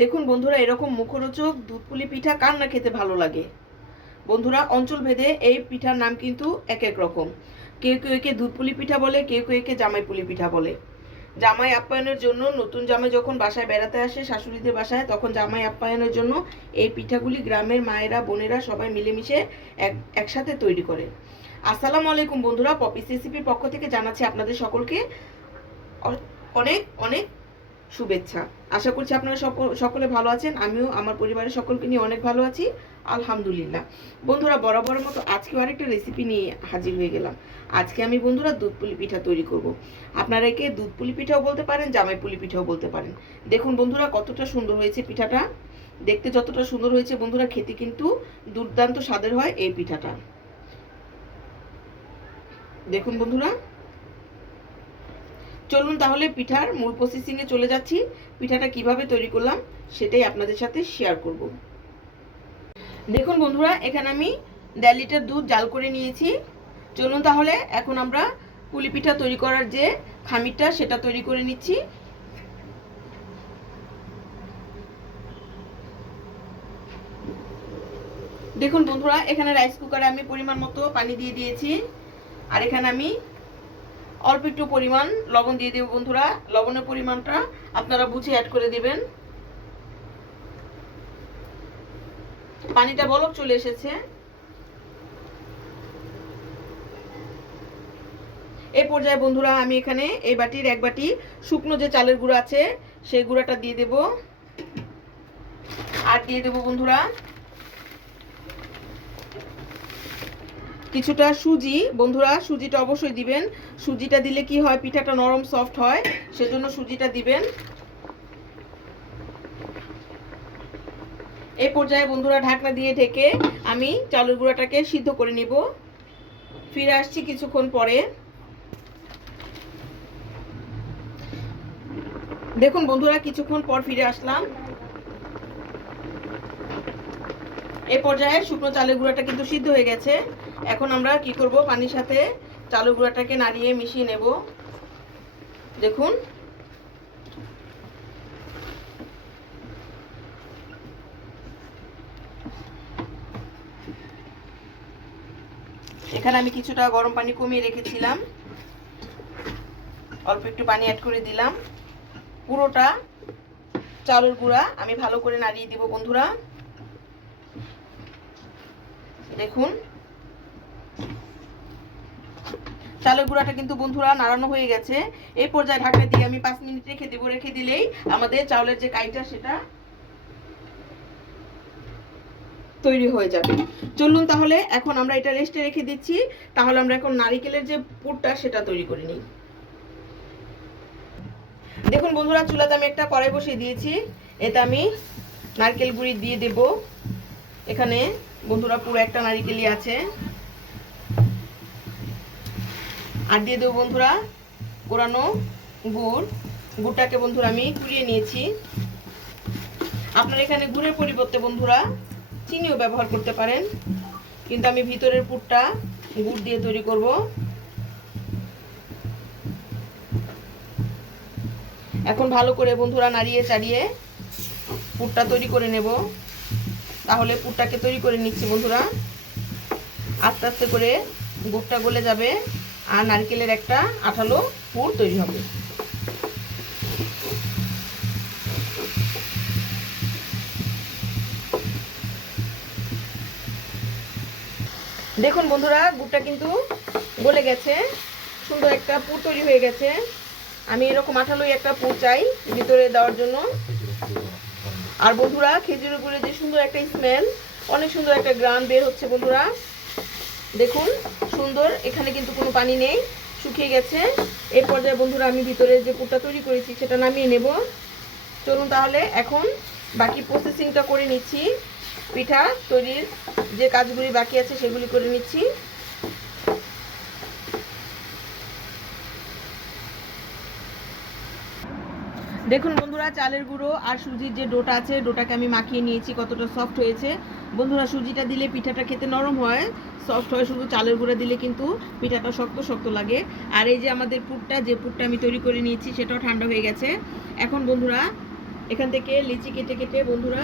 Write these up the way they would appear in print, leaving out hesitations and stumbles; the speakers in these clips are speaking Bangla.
দেখুন বন্ধুরা, এরকম মুখরোচক দুধ পুলি পিঠা কার না খেতে ভালো লাগে। বন্ধুরা, অঞ্চল ভেদে এই পিঠার নাম কিন্তু এক এক রকম। কেউ কেউ একে দুধ পুলি পিঠা বলে, কেউ কেউ একে জামাই পুলি পিঠা বলে। জামাই আপ্যায়নের জন্য নতুন জামাই যখন বাসায় বেড়াতে আসে শাশুড়িদের বাসায়, তখন জামাই আপ্যায়নের জন্য এই পিঠাগুলি গ্রামের মায়েরা বোনেরা সবাই মিলেমিশে একসাথে তৈরি করে। আসসালামু আলাইকুম বন্ধুরা, পপিস রেসিপির পক্ষ থেকে জানাচ্ছি আপনাদের সকলকে অনেক অনেক শুভেচ্ছা। আশা করছি আপনারা সকলে ভালো আছেন। আমিও আমার পরিবারের সকলকে নিয়ে অনেক ভালো আছি, আলহামদুলিল্লাহ। বন্ধুরা, বরাবরের মতো আজকেও আরেকটা রেসিপি নিয়ে হাজির হয়ে গেলাম। আজকে আমি বন্ধুরা দুধ পুলি পিঠা তৈরি করব। আপনারা একে দুধ পুলি পিঠাও বলতে পারেন, জামাই পুলি পিঠাও বলতে পারেন। দেখুন বন্ধুরা, কতটা সুন্দর হয়েছে পিঠাটা। দেখতে যতটা সুন্দর হয়েছে বন্ধুরা, খেতে কিন্তু দুর্দান্ত স্বাদের হয় এই পিঠাটা। দেখুন বন্ধুরা, চলুন তাহলে পিঠার মূল প্রসেসিংয়ে চলে যাচ্ছি। পিঠাটা কিভাবে তৈরি করলাম সেটাই আপনাদের সাথে শেয়ার করব। দেখুন বন্ধুরা, এখানে আমি 1.5 লিটার দুধ জাল করে নিয়েছি। চলুন তাহলে এখন আমরা পুলি পিঠা তৈরি করার যে খামিরটা সেটা তৈরি করে নিচ্ছি। দেখুন বন্ধুরা, এখানে রাইস কুকারে আমি পরিমাণ মতো পানি দিয়ে দিয়েছি। আর এখানে আমি অল্প একটু পরিমাণ লবণ দিয়ে দেব। বন্ধুরা, লবণের পরিমাণটা আপনারা বুঝে অ্যাড করে দিবেন। পানিটা বলক চলে এসেছে। এই পর্যায়ে বন্ধুরা, আমি এখানে এই বাটির 1 বাটি শুকনো যে চালের গুঁড়া আছে সেই গুঁড়াটা দিয়ে দেব। আর দিয়ে দেব বন্ধুরা কিছুটা সুজি। বন্ধুরা, সুজিটা অবশ্যই দিবেন। সুজিটা দিলে কি হয়, পিঠাটা নরম সফট হয়, সেজন্য সুজিটা দিবেন। এই পর্যায়ে বন্ধুরা ঢাকনা দিয়ে ঢেকে আমি চালের গুঁড়াটাকে সিদ্ধ করে নেব। ফিরে আসছি কিছুক্ষণ পরে। দেখুন বন্ধুরা, কিছুক্ষণ পর ফিরে আসলাম। এই পর্যায়ে শুকনো চালের গুঁড়াটা কিন্তু সিদ্ধ হয়ে গেছে। এখন আমরা কি করব, পানির সাথে চালের গুঁড়াটাকে নাড়িয়ে মিশিয়ে নেব। দেখুন, এখানে আমি কিছুটা গরম পানি কমিয়ে রেখেছিলাম, অল্প একটু পানি অ্যাড করে দিলাম। পুরোটা চালের গুঁড়া আমি ভালো করে নাড়িয়ে দিব বন্ধুরা। দেখুন, চালের গুঁড়াটা কিন্তু বন্ধুরা নাড়ানো হয়ে গেছে। এই পর্যায়ে ঢাকনা দিয়ে আমি 5 মিনিট রেখে দেবো। রেখে দিলেই আমাদের চাউলের যে কাইটা সেটা তৈরি হয়ে যাবে। চলুন তাহলে এখন আমরা এটা রেস্টে রেখে দিচ্ছি। তাহলে আমরা এখন নারিকেলের যে পুরটা সেটা তৈরি করে নিই। দেখুন বন্ধুরা, চুলাতে আমি একটা কড়াই বসিয়ে দিয়েছি। এতে আমি নারকেল গুঁড়ি দিয়ে দেব। এখানে বন্ধুরা পুরো একটা নারিকেলই আছে। আর দিয়ে দেবো বন্ধুরা কোরানো গুড়। গুড়টাকে বন্ধুরা আমি কুড়িয়ে নিয়েছি। আপনারা এখানে গুড়ের পরিবর্তে বন্ধুরা চিনিও ব্যবহার করতে পারেন, কিন্তু আমি ভিতরের পুরটা গুড় দিয়ে তৈরি করব। এখন ভালো করে বন্ধুরা নাড়িয়ে চাড়িয়ে পুরটা তৈরি করে নেব। তাহলে পুরটাকে তৈরি করে নিচ্ছি বন্ধুরা। আস্তে আস্তে করে গুড়টা গলে যাবে আর নারকেলের একটা আঠালো পুর তৈরি হবে। দেখুন বন্ধুরা, গুড়টা কিন্তু গলে গেছে, সুন্দর একটা পুর তৈরি হয়ে গেছে। আমি এরকম আঠালোই একটা পুর চাই ভিতরে দেওয়ার জন্য। আর বন্ধুরা, খেজুরের গুড়ে যে সুন্দর একটা স্মেল, অনেক সুন্দর একটা গ্রান বের হচ্ছে বন্ধুরা। দেখুন সুন্দর, এখানে কিন্তু কোনো পানি নেই, শুকিয়ে গেছে। এই পর্যায়ে বন্ধুরা আমি ভিতরে যে পুরটা তৈরি করেছি সেটা নামিয়ে নেব। চলুন তাহলে এখন বাকি প্রসেসিংটা করে নিচ্ছি। পিঠা তৈরির যে কাজগুলি বাকি আছে সেগুলি করে নিচ্ছি। দেখুন বন্ধুরা, চালের গুঁড়ো আর সুজির যে ডোটা আছে, ডোটাকে আমি মাখিয়ে নিয়েছি। কতটা সফট হয়েছে বন্ধুরা। সুজিটা দিলে পিঠাটা খেতে নরম হয়, সফট হয়। শুধু চালের গুঁড়া দিলে কিন্তু পিঠাটা শক্ত শক্ত লাগে। আর এই যে আমাদের পুরটা, যে পুরটা আমি তৈরি করে নিয়েছি সেটাও ঠান্ডা হয়ে গেছে। এখন বন্ধুরা এখান থেকে লিচি কেটে কেটে বন্ধুরা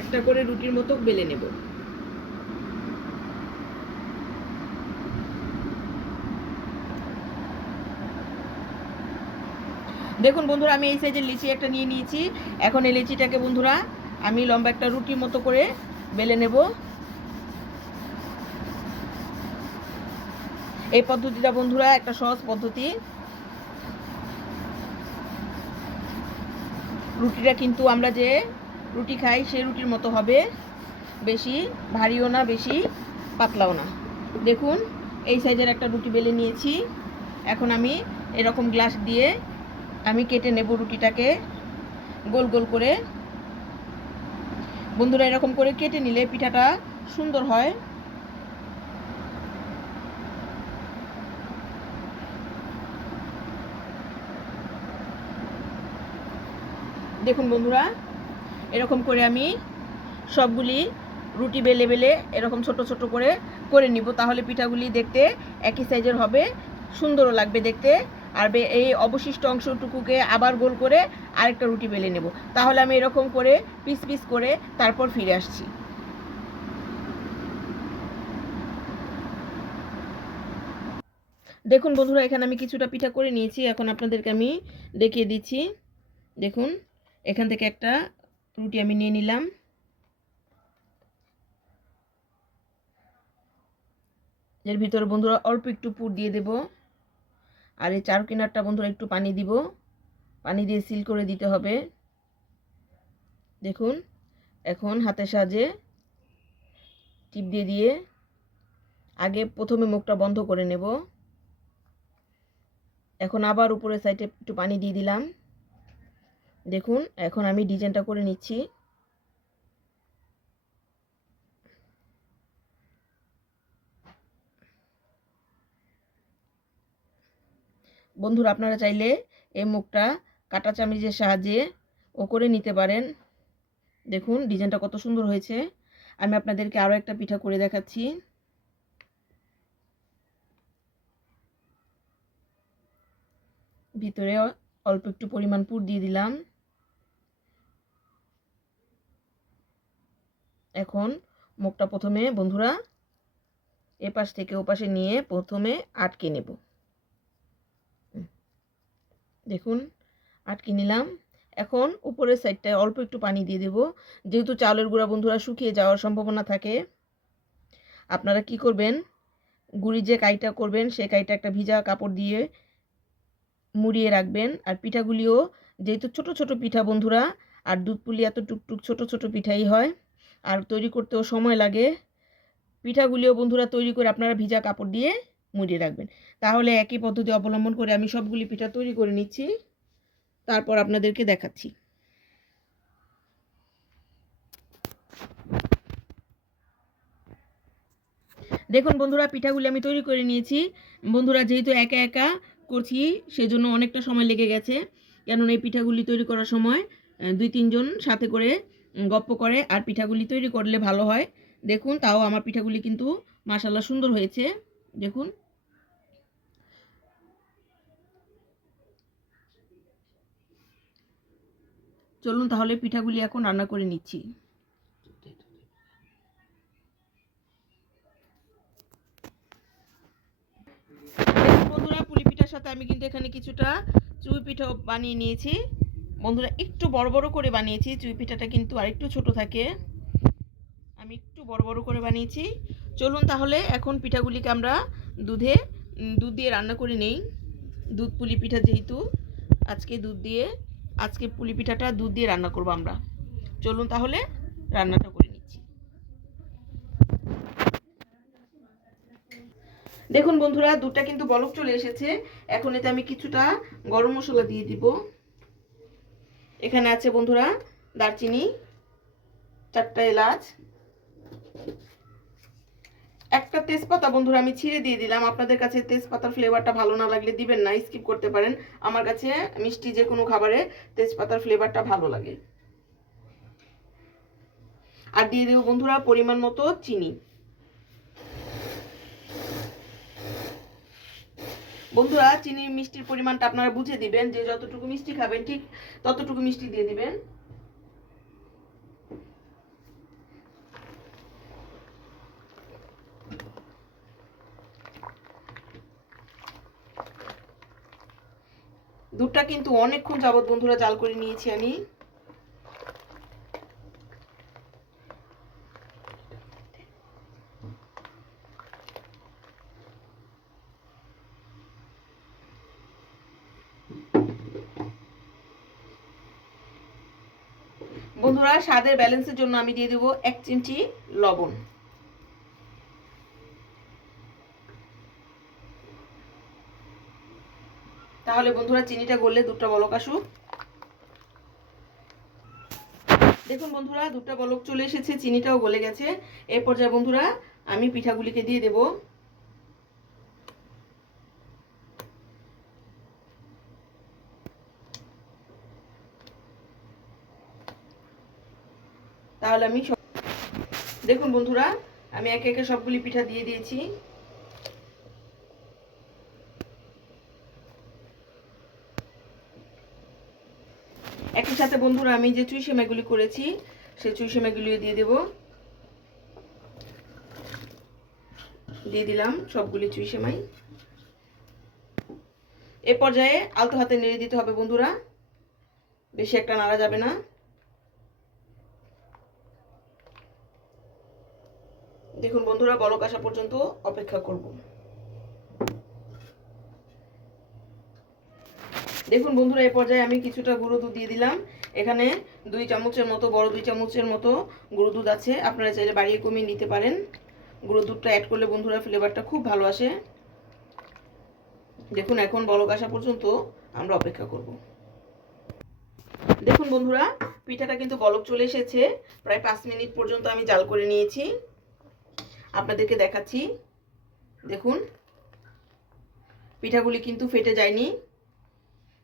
একটা করে রুটির মতো বেলে নেব। দেখুন বন্ধুরা, আমি এই সাইজের লিচি একটা নিয়ে নিয়েছি। এখন এই লিচিটাকে বন্ধুরা আমি লম্বা একটা রুটির মতো করে বেলে নেব। এই পদ্ধতিটা বন্ধুরা একটা সহজ পদ্ধতি। রুটিটা কিন্তু আমরা যে রুটি খাই সেই রুটির মতো হবে, বেশি ভারীও না বেশি পাতলাও না। দেখুন এই সাইজের একটা রুটি বেলে নিয়েছি। এখন আমি এরকম গ্লাস দিয়ে আমি কেটে নেব রুটিটাকে গোল গোল করে। বন্ধুরা এরকম করে কেটে নিলে পিঠাটা সুন্দর হয়। দেখুন বন্ধুরা, এরকম করে আমি সবগুলি রুটি বেলে বেলে এরকম ছোট ছোট করে করে নিব। তাহলে পিঠাগুলি দেখতে একই সাইজের হবে, সুন্দরও লাগবে দেখতে। আর এই অবশিষ্ট অংশটুকুকে আবার গোল করে আরেকটা রুটি বেলে নেব। তাহলে আমি এরকম করে পিস পিস করে তারপর ফিরে আসছি। দেখুন বন্ধুরা, এখানে আমি কিছুটা পিঠা করে নিয়েছি। এখন আপনাদেরকে আমি দেখিয়ে দিচ্ছি। দেখুন এখান থেকে একটা রুটি আমি নিয়ে নিলাম। এর ভিতরে বন্ধুরা অল্প একটু পুর দিয়ে দেব। আর এই চার কিনারটা বন্ধুরা একটু পানি দিব, পানি দিয়ে সিল করে দিতে হবে। দেখুন এখন হাতের সাহায্যে টিপ দিয়ে দিয়ে আগে প্রথমে মুখটা বন্ধ করে নেব। এখন আবার উপরের সাইডে একটু পানি দিয়ে দিলাম। দেখুন এখন আমি ডিজাইনটা করে নিচ্ছি। বন্ধুরা আপনারা চাইলে এই মুখটা কাঁটা চামচের সাহায্যে ও করে নিতে পারেন। দেখুন ডিজাইনটা কত সুন্দর হয়েছে। আমি আপনাদেরকে আরও একটা পিঠা করে দেখাচ্ছি। ভিতরে অল্প একটু পরিমাণ পুর দিয়ে দিলাম। এখন মুখটা প্রথমে বন্ধুরা এপাশ থেকে ওপাশে নিয়ে প্রথমে আটকে নেব। দেখুন আটকে নিলাম। এখন উপরের সাইডটায় অল্প একটু পানি দিয়ে দেব। যেহেতু চালের গুঁড়া বন্ধুরা শুকিয়ে যাওয়ার সম্ভাবনা থাকে, আপনারা কি করবেন, গুঁড়ি যে কাইটা করবেন সেই কাইটা একটা ভিজা কাপড় দিয়ে মুড়িয়ে রাখবেন। আর পিঠাগুলিও যেহেতু ছোট ছোট পিঠা বন্ধুরা, আর দুধ পুলি এত টুকটুক ছোট ছোট পিঠাই হয়, আর তৈরি করতেও সময় লাগে। পিঠাগুলিও বন্ধুরা তৈরি করে আপনারা ভিজা কাপড় দিয়ে মুড়িয়ে রাখবেন। তাহলে একই পদ্ধতি অবলম্বন করে আমি সবগুলি পিঠা তৈরি করে নিচ্ছি, তারপর আপনাদেরকে দেখাচ্ছি। দেখুন বন্ধুরা পিঠাগুলি আমি তৈরি করে নিয়েছি। বন্ধুরা যেহেতু একা একা করছি সেজন্য অনেকটা সময় লেগে গেছে, কেননা এই পিঠাগুলি তৈরি করার সময় 2-3 জন সাথে করে গপ্প করে আর পিঠাগুলি তৈরি করলে ভালো হয়। দেখুন তাও আমার পিঠাগুলি কিন্তু মাশাআল্লাহ সুন্দর হয়েছে। দেখুন চলুন তাহলে পিঠাগুলি এখন রান্না করে নিচ্ছি। বন্ধুরা পুলি পিঠার সাথে আমি কিন্তু এখানে কিছুটা চুই পিঠা বানিয়ে নিয়েছি। বন্ধুরা একটু বড় বড় করে বানিয়েছি, চুই পিঠাটা কিন্তু আরেকটু ছোট থাকে, আমি একটু বড় বড় করে বানিয়েছি। চলুন তাহলে এখন পিঠাগুলিকে আমরা দুধ দিয়ে রান্না করে নেই। দুধ পুলি পিঠা যেহেতু আজকে পুলি পিঠাটা দুধ দিয়ে রান্না করব আমরা। চলুন তাহলে রান্নাটা করে নিচ্ছি। দেখুন বন্ধুরা দুধটা কিন্তু বলক চলে এসেছে। এখন এতে আমি কিছুটা গরম মশলা দিয়ে দিব। এখানে আছে বন্ধুরা দারচিনি, 4টা এলাচ, একটা তেজপাতা বন্ধুরা আমি ছিঁড়ে দিয়ে দিলাম। আপনাদের কাছে তেজপাতার ফ্লেভারটা ভালো না লাগলে দিবেন না, স্কিপ করতে পারেন। আমার কাছে মিষ্টি যে কোনো খাবারে তেজপাতার ফ্লেভারটা ভালো লাগে। আর দিয়ে দেব বন্ধুরা পরিমাণ মতো চিনি। বন্ধুরা চিনি মিষ্টির পরিমাণটা আপনারা বুঝে দিবেন, যে যতটুকু মিষ্টি খাবেন ঠিক ততটুকু মিষ্টি দিয়ে দিবেন। দুধটা কিন্তু অনেকক্ষণ যাবত বন্ধুরা জাল করে নিয়েছি আমি। বন্ধুরা স্বাদের ব্যালেন্সের জন্য আমি দিয়ে দেব 1 চিমটি লবণ। তাহলে বন্ধুরা চিনিটা গললে দুধটা বলক আসুক। দেখুন বন্ধুরা দুধটা বলক চলে এসেছে, চিনিটাও গলে গেছে। এই পর্যায়ে বন্ধুরা আমি পিঠাগুলিকে দিয়ে দেব। তাহলে আমি দেখুন বন্ধুরা আমি একে একে সবগুলি পিঠা দিয়ে দিয়েছি। একই সাথে বন্ধুরা আমি যে চুই সেমাইগুলি করেছি সেই চুই সেমাইগুলিও দিয়ে দেব। দিয়ে দিলাম সবগুলি চুই সেমাই। এ পর্যায়ে আলতো হাতে নেড়ে দিতে হবে বন্ধুরা, বেশি একটা নাড়া যাবে না। দেখুন বন্ধুরা বলক আসা পর্যন্ত অপেক্ষা করব। দেখুন বন্ধুরা এই পর্যায়ে আমি কিছুটা গুঁড়ো দুধ দিয়ে দিলাম। এখানে 2 চামচের মতো, বড় 2 চামচের মতো গুঁড়ো দুধ আছে, আপনারা চাইলে বাড়িয়ে কমিয়ে নিতে পারেন। গুঁড়ো দুধটা অ্যাড করলে বন্ধুরা ফ্লেভারটা খুব ভালো আসে। দেখুন এখন বলক আসা পর্যন্ত আমরা অপেক্ষা করব। দেখুন বন্ধুরা পিঠাটা কিন্তু বলক চলে এসেছে, প্রায় 5 মিনিট পর্যন্ত আমি জাল করে নিয়েছি। আপনাদেরকে দেখাচ্ছি, দেখুন পিঠাগুলি কিন্তু ফেটে যায়নি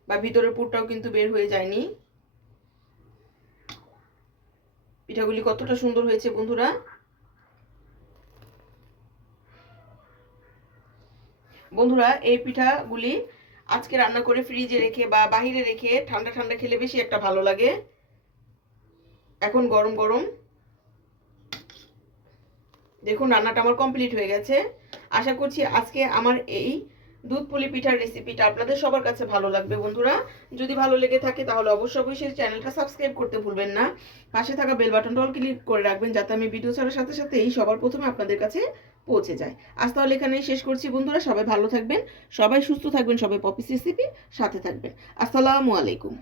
বা ভিতরের পুরটাও কিন্তু বের হয়ে যায়নি। পিঠাগুলি কতটা সুন্দর হয়েছে বন্ধুরা। বন্ধুরা এই পিঠাগুলি আজকে রান্না করে ফ্রিজে রেখে বা বাহিরে রেখে ঠান্ডা ঠান্ডা খেলে বেশি একটা ভালো লাগে। এখন গরম গরম দেখুন রান্নাটা আমার কমপ্লিট হয়ে গেছে। আশা করছি আজকে আমার এই দুধ পুলি পিঠার রেসিপিটা আপনাদের সবার কাছে ভালো লাগবে বন্ধুরা। যদি ভালো লেগে থাকে তাহলে অবশ্যই চ্যানেলটা সাবস্ক্রাইব করতে ভুলবেন না। পাশে থাকা বেল বাটনটা অল ক্লিক করে রাখবেন, যাতে আমি ভিডিও ছাড়ার সাথে সাথেই সবার প্রথমে আপনাদের কাছে পৌঁছে যায়। আজ তাহলে এখানেই শেষ করছি বন্ধুরা। সবাই ভালো থাকবেন, সবাই সুস্থ থাকবেন, সবাই পপিস রেসিপি সাথে থাকবেন। আসসালামু আলাইকুম।